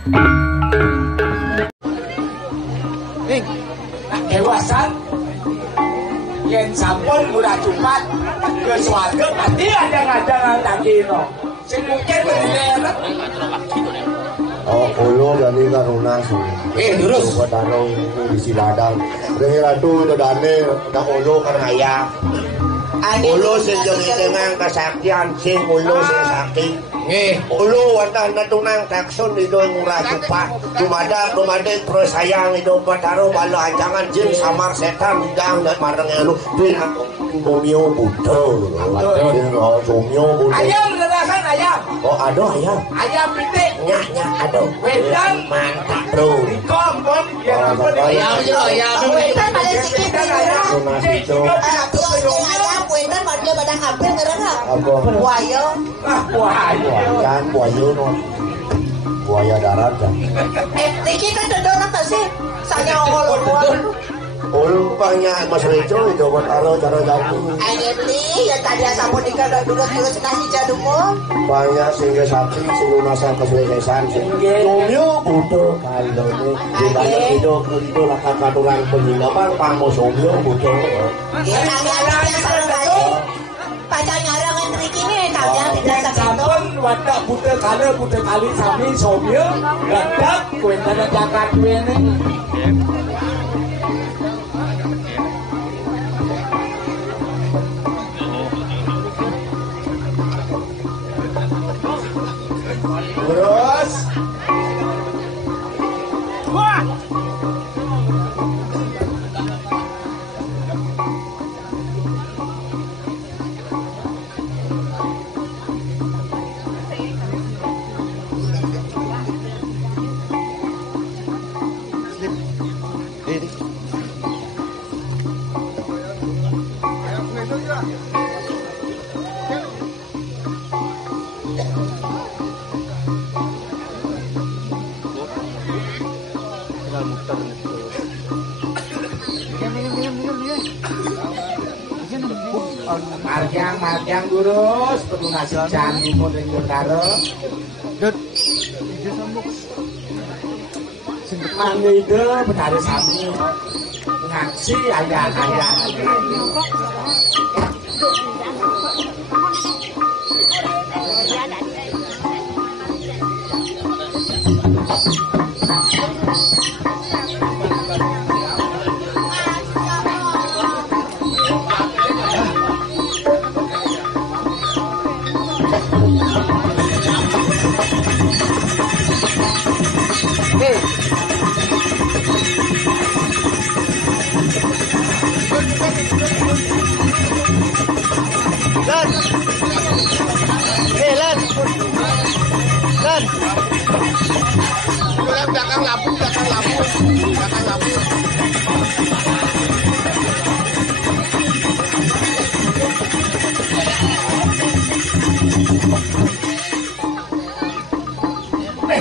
Ning, nak dewasan yen sampun murah Jumat ke swarga pasti ada takino. Sing mungkin bener. Oh, ulo dani karunas. Terus Bataro di Siladang. Ratu dane dak ulo karaya. Ulo sing jenengan kesaktian sing ulo sing sakti. nggih. Ulo wonten tunang taksun itu murah Jumat. Dumade persayang itu Bataro balo ancangan jin samar setan dang dan mareng elu. Bin aku Bomio Buddha. Bomio Buddha. Ayam lelasan ayam. Oh, aduh ayam. Ayam pitik. Nya, aduh. Wedang Mantap, bro. kompon ya ampun. Ayam jero ayam. Wetan pada sikit ayam. Ayam. Wetan pada pada hampir karena Apa? buaya. Buaya, buaya no. Buaya darat kan. Niki kan dodol apa sih? Saya ngolong. Rupanya Mas Rejo itu buat alo cara jamu. Ayam beli ya tadi asapun di kada dulu terus nasi jadumu. Banyak sehingga sakti sehingga nasa keselesaian sehingga somyo butuh kalau ini dibalik itu laka katuran penyinapan pamo somyo butuh. Ya kalian yang salah balik. Pacar ngarang yang Niki nih kalian tidak sakit. Sampun wadah butuh kali sami somyo ledak kuentana jakat kuene. Terus wah marjang gurus perlu ngasih canggih model karo mangga itu betari sami ngaksi ayah belakang lampu.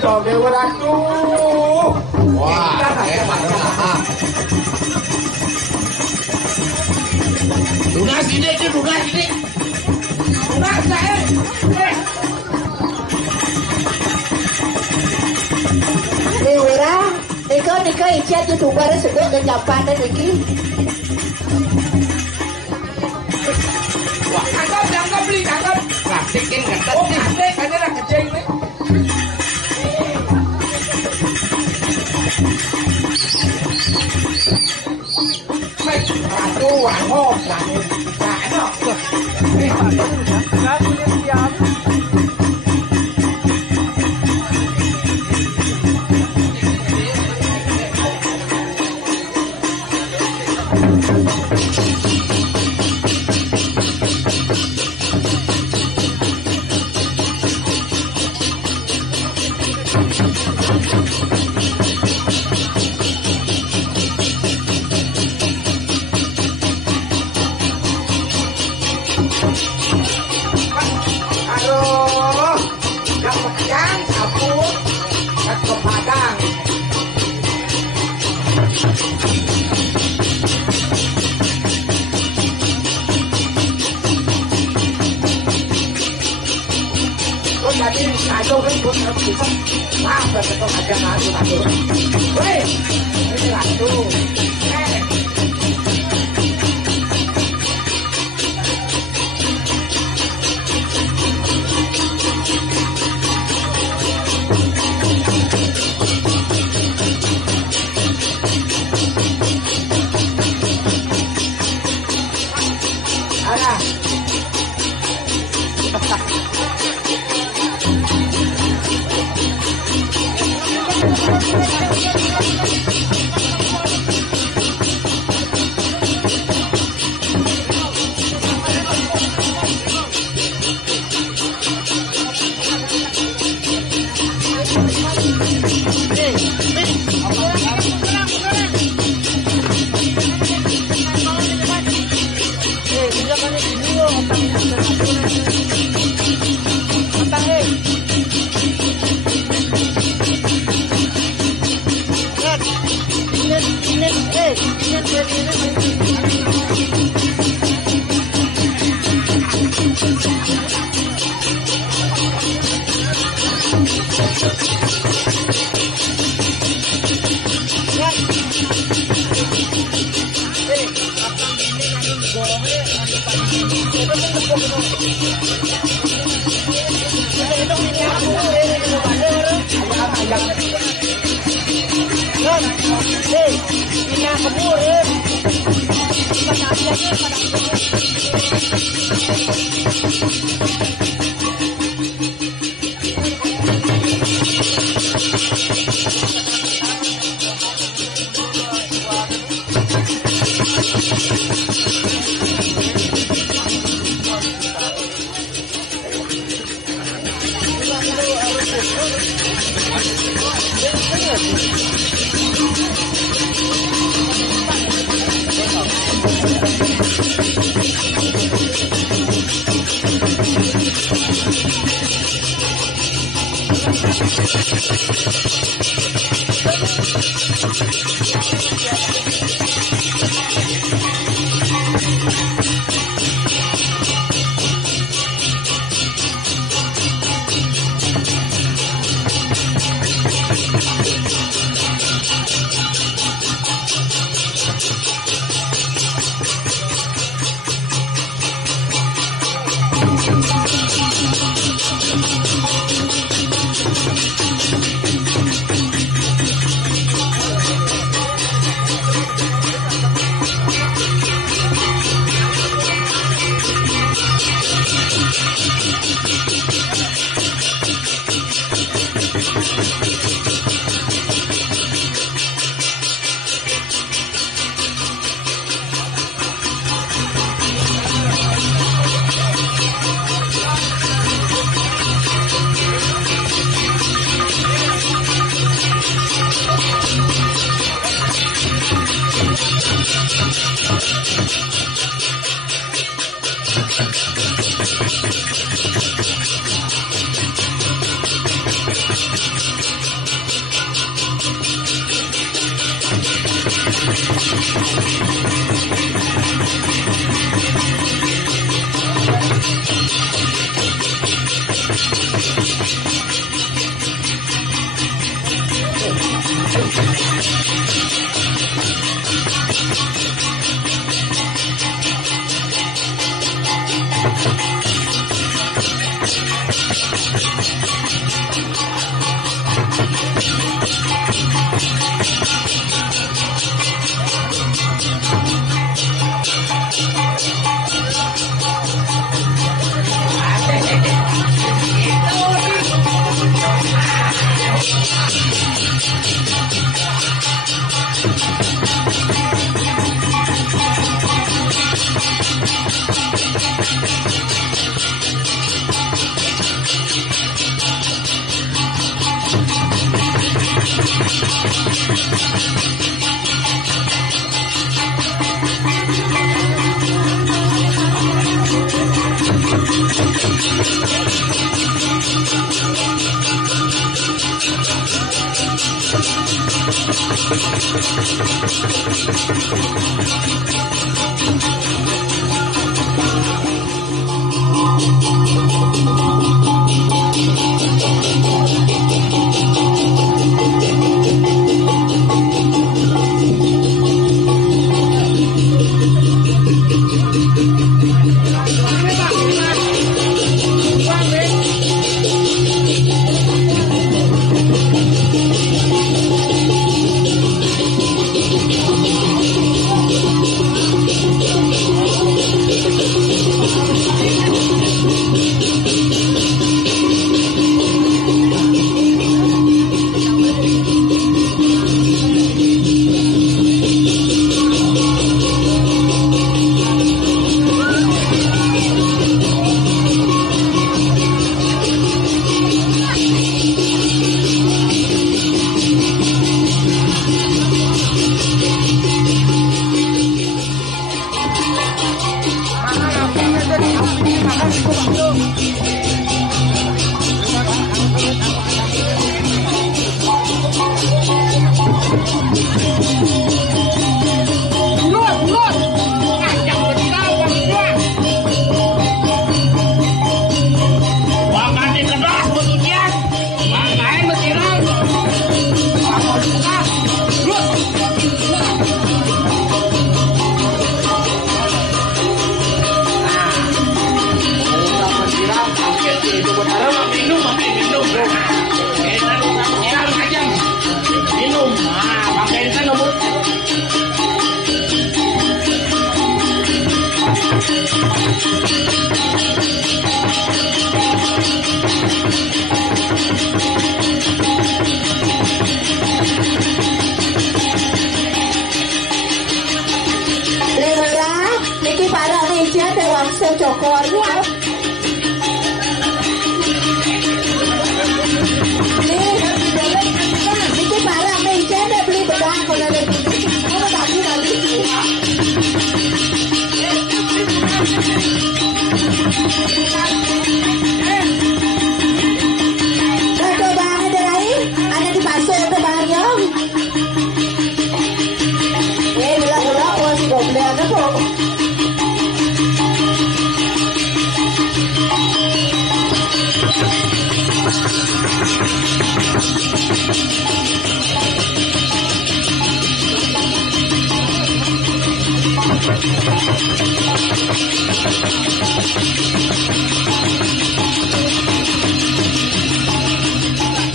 Toge waratu. Wah, Lunas ini. Lunas saya. Lewera, Nika ikat itu bara sedang kejapan dan Niki. Wah, cakep beli cakep. Plastikin ketat. Oh, plastik aja lah kecil nih. Ratu wangop lagi. Jadi kacau kan buat Wah, betul aja ngaku. Weh, ini ratu.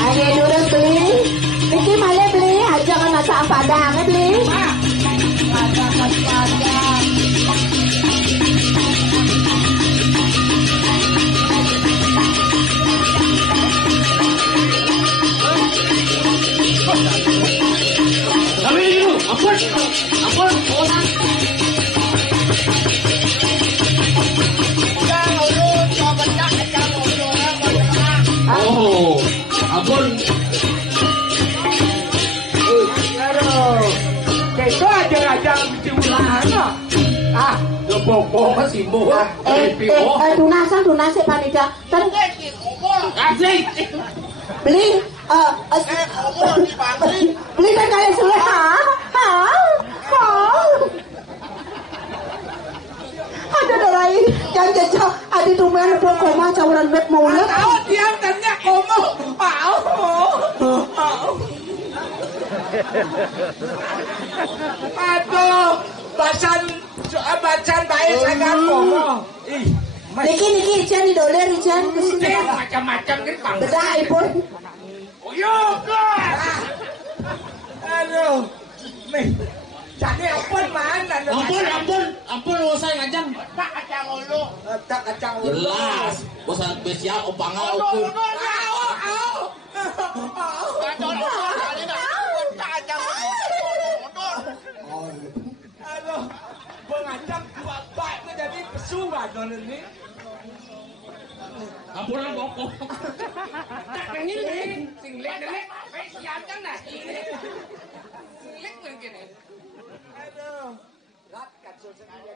Ayo nurut beli. Niki malah beli, aja kan masak padang beli. Masakan padang. Kami dulu, ampun, ampun, orang. Oh, ampun. Aduh, itu aja bikin ulangan. Ah, lebok masih bohong. Tunas panitia. Kan Asik. beli beli kan kalian sudah ada lain yang jajah ada tumen koma cawaran web mau lihat Tahu diam tanya komo. Mau. Aduh, bacan baik sangat komo. Ih, niki ican di doler ican kesini macam-macam gitu bang. bedah iPhone Aduh, nih, jadi ampun mana? Ampun, usah ngajan. Tak kacang ulu. Tak kacang ulu. Jelas, bosan spesial opangau aku. Aduh, pengacang bapak itu jadi pesuan non ini. Ampun bokok. Tak ini, singlek, siap kan dah ini. Singlek mungkin. Aduh, rat kacau sekali.